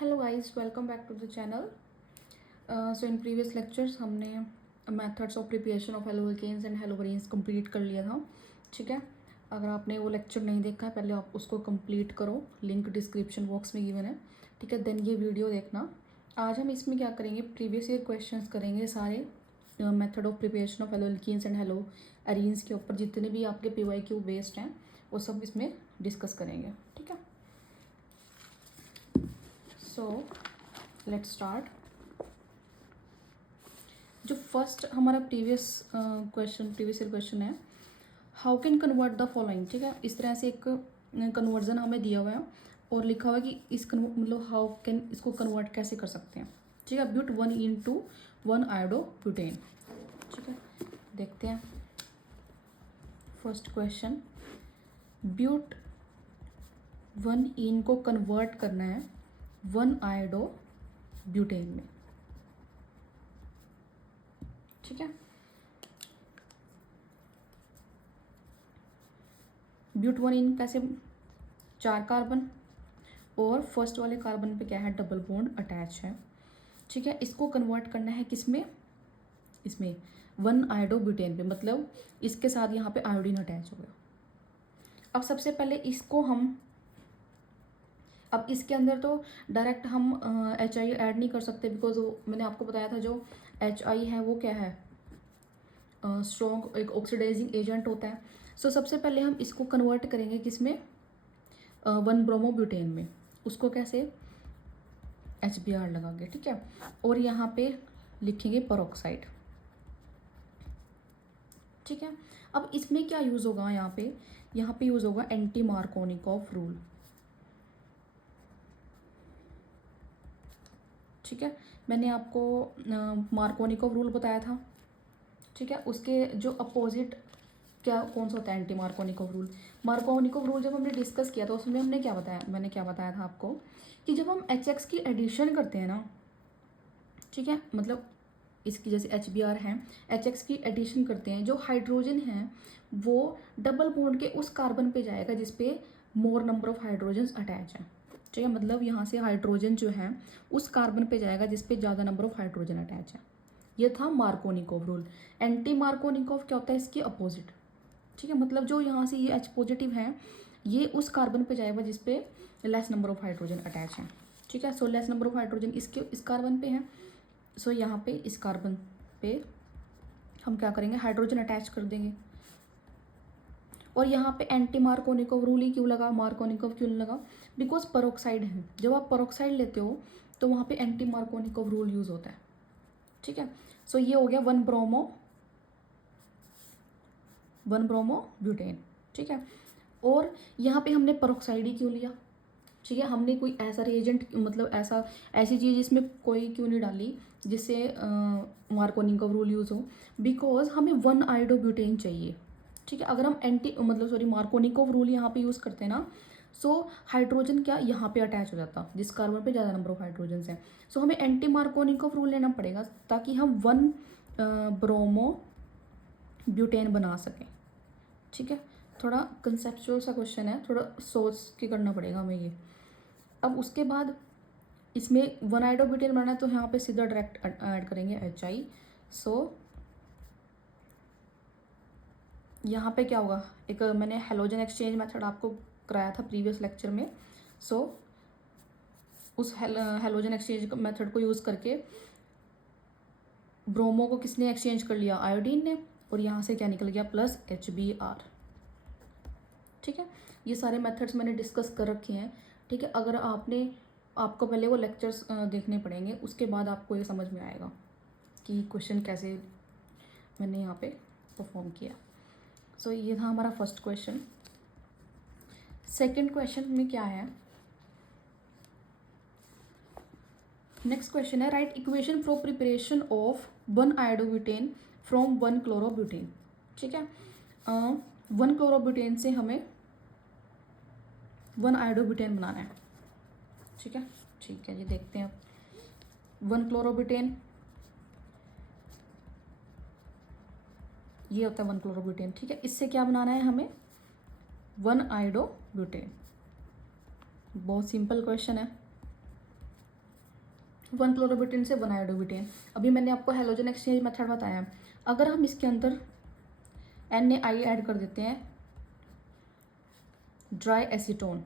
Hello guys, welcome back to the channel. So in previous lectures हमने methods of preparation of haloalkanes and haloarenes complete कर लिया था। ठीक है, अगर आपने वो लेक्चर नहीं देखा है पहले आप उसको कंप्लीट करो, लिंक डिस्क्रिप्शन बॉक्स में गिवन है। ठीक है, देन ये वीडियो देखना। आज हम इसमें क्या करेंगे, प्रीवियस ईयर क्वेश्चंस करेंगे सारे method of preparation of haloalkanes and haloarenes के ऊपर। जितने भी आपके PYQ बेस्ड हैं वो सब इसमें डिस्कस करेंगे। ठीक है, सो लेट्स स्टार्ट। जो फर्स्ट हमारा प्रीवियस ईयर क्वेश्चन है, how can convert the following. ठीक है, इस तरह से एक कन्वर्जन हमें दिया हुआ है और लिखा हुआ है कि इस मतलब हाउ कैन इसको कन्वर्ट कैसे कर सकते हैं। ठीक है, ब्यूट 1 आयोडो ब्यूटेन। ठीक है, देखते हैं फर्स्ट क्वेश्चन। ब्यूट 1 को कन्वर्ट करना है 1 आयोडो ब्यूटेन में। ठीक है, ब्यूट 1 कैसे, 4 कार्बन और फर्स्ट वाले कार्बन पे क्या है, डबल बॉन्ड अटैच है। ठीक है, इसको कन्वर्ट करना है किसमें, इसमें 1 आयोडो ब्यूटेन पे, मतलब इसके साथ यहाँ पे आयोडीन अटैच हो गया। अब सबसे पहले इसको हम, अब इसके अंदर तो डायरेक्ट हम HI ऐड नहीं कर सकते, बिकॉज मैंने आपको बताया था जो HI है वो क्या है, स्ट्रॉन्ग एक ऑक्सीडाइजिंग एजेंट होता है। सो सबसे पहले हम इसको कन्वर्ट करेंगे किसमें, 1 ब्रोमोब्यूटेन में। उसको कैसे, HBr लगाएंगे। ठीक है, और यहाँ पे लिखेंगे पेरोक्साइड। ठीक है, अब इसमें क्या यूज़ होगा, यहाँ पे यूज़ होगा एंटी मार्कोनिकॉफ रूल। ठीक है, मैंने आपको मार्कोनिकॉफ रूल बताया था। ठीक है, उसके जो अपोजिट क्या कौन सा होता है, anti Markovnikov rule. Markovnikov rule जब हमने डिस्कस किया था उसमें हमने क्या बताया, मैंने क्या बताया था आपको कि जब हम HX की एडिशन करते हैं ना, ठीक है, मतलब इसकी जैसे HBr है, HX की एडिशन करते हैं, जो हाइड्रोजन है वो डबल बॉन्ड के उस कार्बन पे जाएगा जिसपे मोर नंबर ऑफ हाइड्रोजन्स अटैच है। ठीक है, मतलब यहाँ से हाइड्रोजन जो है उस कार्बन पे जाएगा जिसपे ज़्यादा नंबर ऑफ हाइड्रोजन अटैच है। ये था मार्कोनिकॉफ रूल। एंटी मार्कोनिकॉफ क्या होता है, इसकी अपोजिट। ठीक है, मतलब जो यहाँ से ये H पॉजिटिव है ये उस कार्बन पे जाएगा जिसपे less number of hydrogen attach है। ठीक है, so less number of hydrogen इसके इस कार्बन पे है। सो यहाँ पे इस कार्बन पे हम क्या करेंगे, हाइड्रोजन अटैच कर देंगे। और यहाँ पे एंटी मार्कोनिकॉफ रूल ही क्यों लगा, मार्कोनिकॉफ क्यों लगा, बिकॉज पेरोक्साइड है। जब आप पेरोक्साइड लेते हो तो वहाँ पे एंटी मार्कोनिकॉफ रूल यूज़ होता है। ठीक है, सो ये हो गया 1 ब्रोमो ब्यूटेन। ठीक है, और यहाँ पे हमने पेरोक्साइड ही क्यों लिया। ठीक है, हमने कोई ऐसा रिएजेंट मतलब ऐसी चीज़ इसमें कोई क्यों नहीं डाली जिससे मार्कोनिकॉफ रूल यूज़ हो, बिकॉज हमें 1 आयोडो ब्यूटेन चाहिए। ठीक है, अगर हम मार्कोनिकॉफ रूल यहाँ पे यूज़ करते हैं ना, सो हाइड्रोजन क्या यहाँ पे अटैच हो जाता जिस कार्बन पे ज़्यादा नंबर ऑफ हाइड्रोजन हैं। सो हमें एंटी मार्कोनिकॉफ रूल लेना पड़ेगा ताकि हम 1 ब्रोमो ब्यूटेन बना सकें। ठीक है, थोड़ा कंसेप्चुअल सा क्वेश्चन है, थोड़ा सोच के करना पड़ेगा हमें ये। अब उसके बाद इसमें 1 आयोडो ब्यूटेन बनाना है तो यहाँ पे सीधा डायरेक्ट ऐड करेंगे HI। सो यहाँ पे क्या होगा, एक मैंने हेलोजन एक्सचेंज मेथड आपको कराया था प्रीवियस लेक्चर में। सो उस हेलोजन एक्सचेंज मेथड को यूज़ करके ब्रोमो को किसने एक्सचेंज कर लिया, आयोडीन ने, और यहाँ से क्या निकल गया, प्लस HBr। ठीक है, ये सारे मेथड्स मैंने डिस्कस कर रखे हैं। ठीक है, अगर आपको पहले वो लेक्चर्स देखने पड़ेंगे, उसके बाद आपको ये समझ में आएगा कि क्वेश्चन कैसे मैंने यहाँ पे परफॉर्म किया। सो ये था हमारा फर्स्ट क्वेश्चन। सेकंड क्वेश्चन में क्या है, नेक्स्ट क्वेश्चन है, right equation for preparation of 1 iodobutane from 1 chlorobutane. ठीक है, 1 क्लोरोब्यूटेन से हमें 1 आयोडोब्यूटेन बनाना है। ठीक है, ठीक है जी, देखते हैं 1 क्लोरोब्यूटेन, ये होता है 1 क्लोरोब्यूटेन। ठीक है, इससे क्या बनाना है हमें, 1 आयोडोब्यूटेन। बहुत सिंपल क्वेश्चन है। 1 क्लोरोबिटेन से 1 आयोडोबिटेन। अभी मैंने आपको हेलोजन एक्सचेंज मेथड बताया। अगर हम इसके अंदर NaI ऐड कर देते हैं, ड्राई एसीटोन,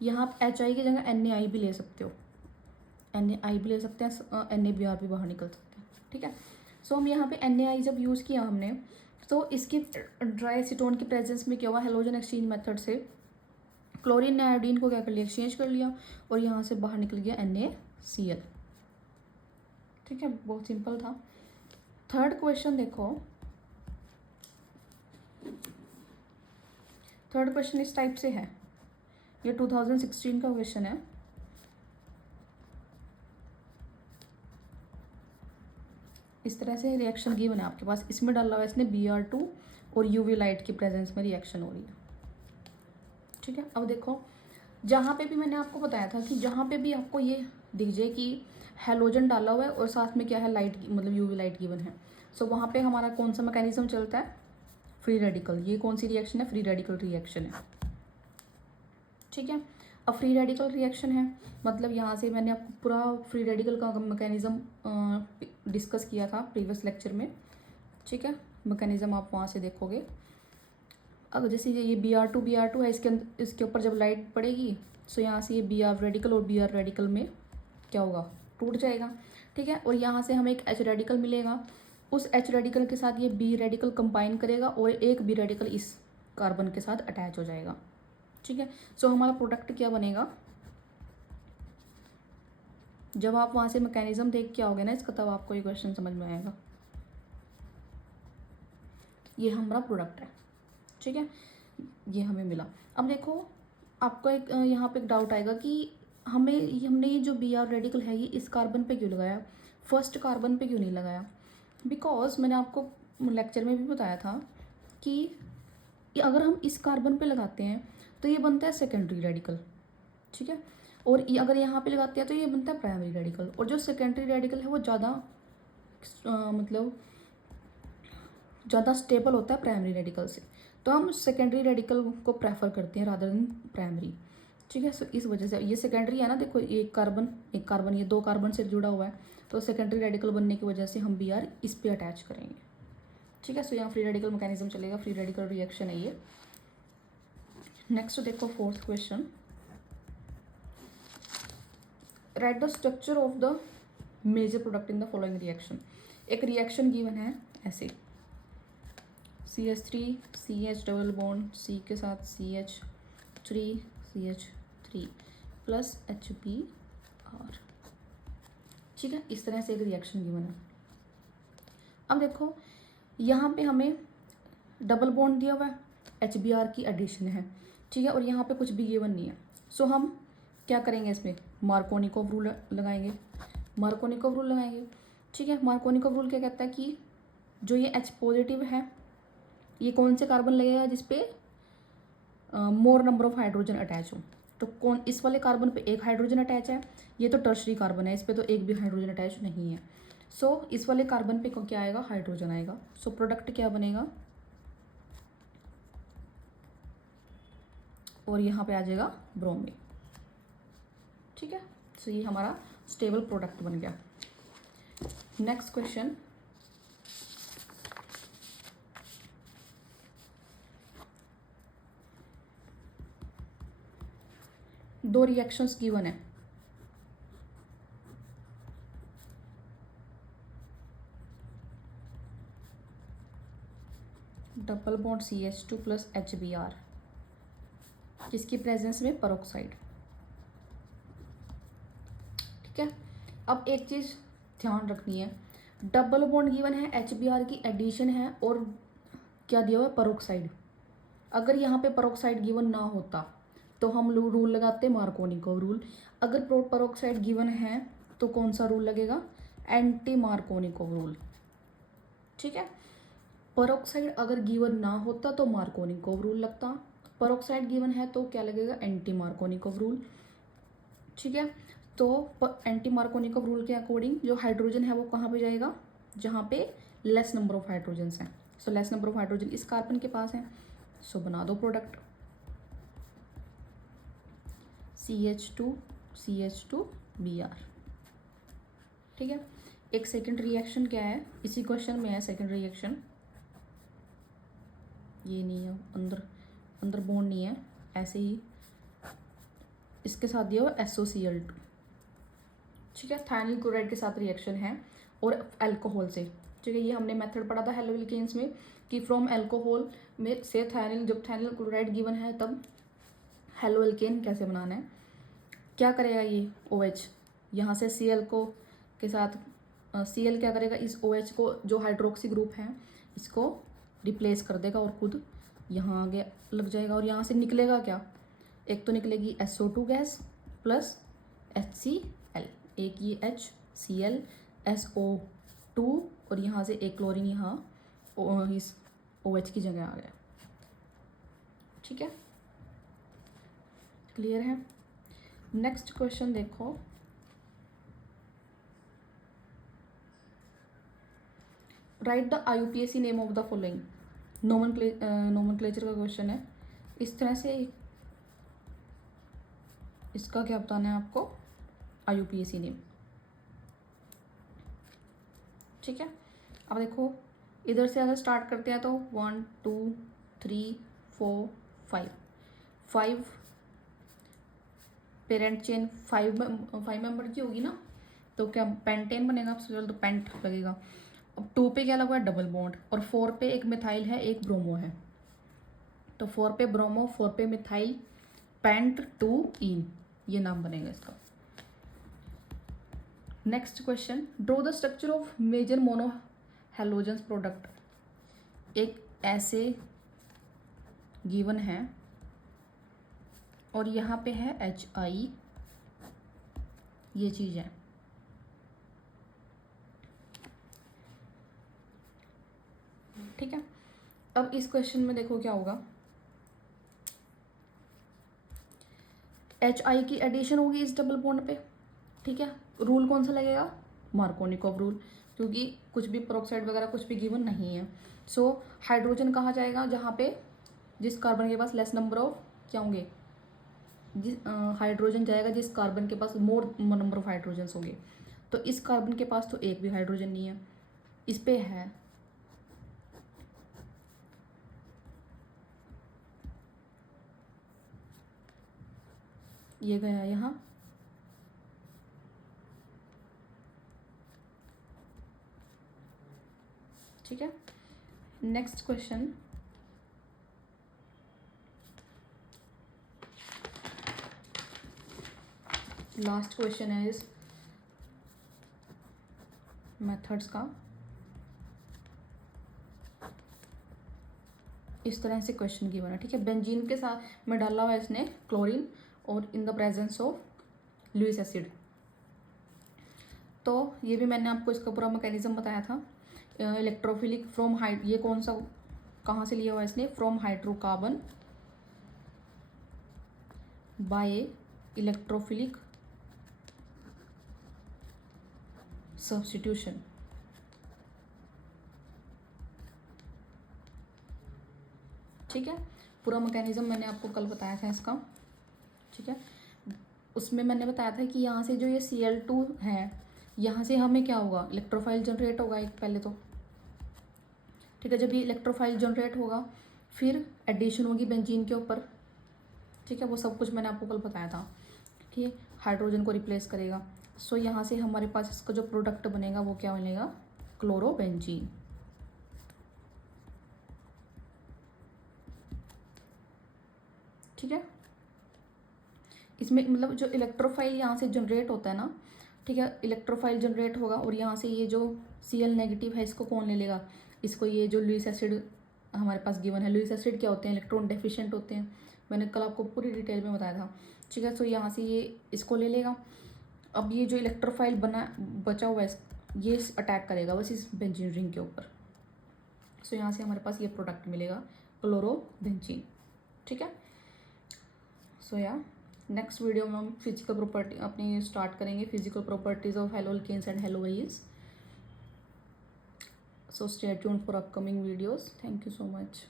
यहाँ आप HI की जगह NaI भी ले सकते हो, NaI भी ले सकते हैं, NaBr भी बाहर निकल सकते हैं, ठीक है। सो हम यहाँ पे NaI जब यूज़ किया हमने, तो इसके ड्राई एसीटोन के प्रेजेंस में क्या हुआ, हेलोजन एक्सचेंज मेथड से क्लोरीन ने आयोडीन को क्या कर लिया, एक्सचेंज कर लिया, और यहाँ से बाहर निकल गया NaCl, ठीक है। बहुत सिंपल था। थर्ड क्वेश्चन देखो, थर्ड क्वेश्चन इस टाइप से है, ये 2016 का क्वेश्चन है। इस तरह से रिएक्शन गिवन है आपके पास, इसमें डाला हुआ है इसने Br2 और UV लाइट की प्रेजेंस में रिएक्शन हो रही है, ठीक है। अब देखो, जहाँ पे भी मैंने आपको बताया था कि जहाँ पे भी आपको ये दिख जाए कि हेलोजन डाला हुआ है और साथ में क्या है, लाइट, मतलब UV लाइट गिवन है, सो वहाँ पे हमारा कौन सा मैकेनिज्म चलता है, फ्री रेडिकल। ये कौन सी रिएक्शन है, फ्री रेडिकल रिएक्शन है, ठीक है। अब फ्री रेडिकल रिएक्शन है मतलब यहाँ से मैंने आपको पूरा फ्री रेडिकल का मैकेनिज्म डिस्कस किया था प्रीवियस लेक्चर में, ठीक है। मैकेनिज्म आप वहाँ से देखोगे। अगर जैसे ये Br2 है, इसके ऊपर जब लाइट पड़ेगी, सो यहाँ से ये Br रेडिकल और Br रेडिकल में क्या होगा, टूट जाएगा, ठीक है। और यहाँ से हमें एक H रेडिकल मिलेगा, उस H रेडिकल के साथ ये B रेडिकल कंबाइन करेगा और एक B रेडिकल इस कार्बन के साथ अटैच हो जाएगा, ठीक है। सो हमारा प्रोडक्ट क्या बनेगा, जब आप वहाँ से मैकेनिज्म देख के आओगे ना इसका, तब आपको ये क्वेश्चन समझ में आएगा। ये हमारा प्रोडक्ट है, ठीक है, ये हमें मिला। अब देखो, आपको एक यहाँ पे एक डाउट आएगा कि हमने ये जो Br रेडिकल है ये इस कार्बन पे क्यों लगाया, फर्स्ट कार्बन पे क्यों नहीं लगाया। बिकॉज मैंने आपको लेक्चर में भी बताया था कि अगर हम इस कार्बन पे लगाते हैं तो ये बनता है सेकेंडरी रेडिकल, ठीक है। और अगर यहाँ पे लगाते हैं तो ये बनता है प्राइमरी रेडिकल। और जो सेकेंडरी रेडिकल है वो ज़्यादा मतलब ज़्यादा स्टेबल होता है प्राइमरी रेडिकल से, तो हम सेकेंडरी रेडिकल को प्रेफर करते हैं रादर देन प्राइमरी, ठीक है। सो इस वजह से ये सेकेंडरी है ना, देखो एक कार्बन ये 2 कार्बन से जुड़ा हुआ है, तो सेकेंडरी रेडिकल बनने की वजह से हम Br इस पे अटैच करेंगे, ठीक है। सो यहाँ फ्री रेडिकल मैकेनिज्म चलेगा, फ्री रेडिकल रिएक्शन है ये। नेक्स्ट देखो, fourth question, write the structure of the major product in the following reaction. एक रिएक्शन गिवन है ऐसे, CH3 CH double bond C के साथ CH3 प्लस HBr, ठीक है। इस तरह से एक रिएक्शन गिवन है। अब देखो, यहाँ पे हमें डबल बॉन्ड दिया हुआ है, HBr की एडिशन है, ठीक है, और यहाँ पे कुछ भी गिवन नहीं है। सो हम क्या करेंगे, इसमें मार्कोनिकोव रूल लगाएंगे, ठीक है। मार्कोनिकोव रूल क्या कहता है कि जो ये H पॉजिटिव है, ये कौन से कार्बन लगेगा जिसपे मोर नंबर ऑफ हाइड्रोजन अटैच हो, तो कौन, इस वाले कार्बन पे एक हाइड्रोजन अटैच है, ये तो टर्शरी कार्बन है, इस पे तो एक भी हाइड्रोजन अटैच नहीं है। सो इस वाले कार्बन पे क्या आएगा, हाइड्रोजन आएगा। सो प्रोडक्ट क्या बनेगा, और यहाँ पे आ जाएगा ब्रोमीन, ठीक है। सो ये हमारा स्टेबल प्रोडक्ट बन गया। नेक्स्ट क्वेश्चन, दो रिएक्शंस गिवन है, double bond CH2 plus HBr, किसकी प्रेजेंस में, पेरोक्साइड, ठीक है। अब एक चीज़ ध्यान रखनी है, डबल बॉन्ड गिवन है, HBr की एडिशन है, और क्या दिया हुआ है, पेरोक्साइड। अगर यहाँ पे पेरोक्साइड गिवन ना होता तो हम रूल लगाते मार्कोनिकोव रूल। अगर पेरोक्साइड गिवन है तो कौन सा रूल लगेगा, एंटी मार्कोनिकोव रूल, ठीक है। पेरोक्साइड अगर गिवन ना होता तो मार्कोनिकोव रूल लगता, पेरोक्साइड गिवन है तो क्या लगेगा, एंटी मार्कोनिकोव रूल, ठीक है। तो एंटी मार्कोनिकोव रूल के अकॉर्डिंग जो हाइड्रोजन है वो कहाँ पे जाएगा, जहाँ पे लेस नंबर ऑफ हाइड्रोजन्स हैं। So less number of hydrogen इस कार्बन के पास है, सो बना दो प्रोडक्ट, CH2Br। ठीक है। एक सेकंड रिएक्शन क्या है, इसी क्वेश्चन में है सेकंड रिएक्शन, ये नहीं है, अंदर अंदर बॉन्ड नहीं है, ऐसे ही इसके साथ दिया हुआ SOCl2। ठीक है, थायनिल क्लोराइड के साथ रिएक्शन है और अल्कोहल से। ठीक है, ये हमने मेथड पढ़ा था हेलो एल्केन्स में कि फ्रॉम अल्कोहल में से थायनिल, जब थायनिल क्लोराइड गिवन है तब हेलो एल्केन कैसे बनाना है। क्या करेगा ये OH, यहाँ से Cl को के साथ Cl क्या करेगा, इस OH को जो हाइड्रोक्सी ग्रुप है इसको रिप्लेस कर देगा और खुद यहाँ आगे लग जाएगा। और यहाँ से निकलेगा क्या, एक तो निकलेगी SO2 गैस प्लस HCl, एक ये HCl SO2 और यहाँ से एक क्लोरीन यहाँ इस OH की जगह आ गया। ठीक है, क्लियर है। नेक्स्ट क्वेश्चन देखो, right the IUPAC name of the following. Nomenclature का क्वेश्चन है, इस तरह से इसका क्या बताना है आपको, IUPAC नेम। ठीक है, अब देखो इधर से अगर स्टार्ट करते हैं तो 1 2 3 4 5 पेरेंट चेन 5 मेंबर की होगी ना, तो क्या पेंटेन बनेगा, तो पेंट लगेगा। अब 2 पे क्या लगा है, डबल बॉन्ड, और 4 पे एक मिथाइल है एक ब्रोमो है, तो 4 पे ब्रोमो 4 पे मिथाइल पेंट 2 इन, ये नाम बनेगा इसका। Next question, draw the structure of major mono halogens product. एक ऐसे गिवन है और यहाँ पे है HI, ये चीज़ है। ठीक है, अब इस क्वेश्चन में देखो क्या होगा, HI की एडिशन होगी इस डबल बॉन्ड पे। ठीक है, रूल कौन सा लगेगा, मार्कोनिकोव रूल, क्योंकि कुछ भी पेरोक्साइड वगैरह कुछ भी गिवन नहीं है। सो हाइड्रोजन कहाँ जाएगा, जहाँ पे जिस कार्बन के पास लेस नंबर ऑफ क्या होंगे, जिस हाइड्रोजन जाएगा जिस कार्बन के पास मोर नंबर ऑफ हाइड्रोजन होंगे। तो इस कार्बन के पास तो एक भी हाइड्रोजन नहीं है, इस पे है, ये गया यहाँ, ठीक है। नेक्स्ट क्वेश्चन, लास्ट क्वेश्चन है इस मेथड्स का। इस तरह से क्वेश्चन गिवन है। ठीक है, बेंजीन के साथ में डाला हुआ है इसने क्लोरीन और in the presence of Lewis acid. तो ये भी मैंने आपको इसका पूरा मैकेनिज्म बताया था। इलेक्ट्रोफिलिक फ्रॉम हाइड, ये कौन सा कहाँ से लिया हुआ है इसने, from hydrocarbon by electrophilic substitution. ठीक है, पूरा मैकेनिज्म मैंने आपको कल बताया था इसका। ठीक है, उसमें मैंने बताया था कि यहाँ से जो ये Cl2 है, यहाँ से हमें क्या होगा, इलेक्ट्रोफाइल जनरेट होगा एक पहले तो। ठीक है, जब ये इलेक्ट्रोफाइल जनरेट होगा फिर एडिशन होगी बेंजीन के ऊपर। ठीक है, वो सब कुछ मैंने आपको कल बताया था कि हाइड्रोजन को रिप्लेस करेगा। सो यहाँ से हमारे पास इसका जो प्रोडक्ट बनेगा वो क्या बनेगा, क्लोरोबेंजीन। ठीक है, इसमें मतलब जो इलेक्ट्रोफाइल यहाँ से जनरेट होता है ना, ठीक है, इलेक्ट्रोफाइल जनरेट होगा और यहाँ से ये जो Cl नेगेटिव है इसको कौन ले लेगा, इसको ये जो लुइस एसिड हमारे पास गिवन है। लुइस एसिड क्या होते हैं, इलेक्ट्रॉन डेफिशिएंट होते हैं, मैंने कल आपको पूरी डिटेल में बताया था। ठीक है, सो यहाँ से ये इसको ले लेगा। अब ये जो इलेक्ट्रोफाइल बचा हुआ है ये अटैक करेगा बस इस बेंजीन रिंग के ऊपर। सो यहाँ से हमारे पास ये प्रोडक्ट मिलेगा, क्लोरोबेंजीन। ठीक है, सो या नेक्स्ट वीडियो में हम फिजिकल प्रॉपर्टी अपनी स्टार्ट करेंगे, physical properties of haloalkanes and haloalkenes. So stay tuned for upcoming videos. Thank you so much.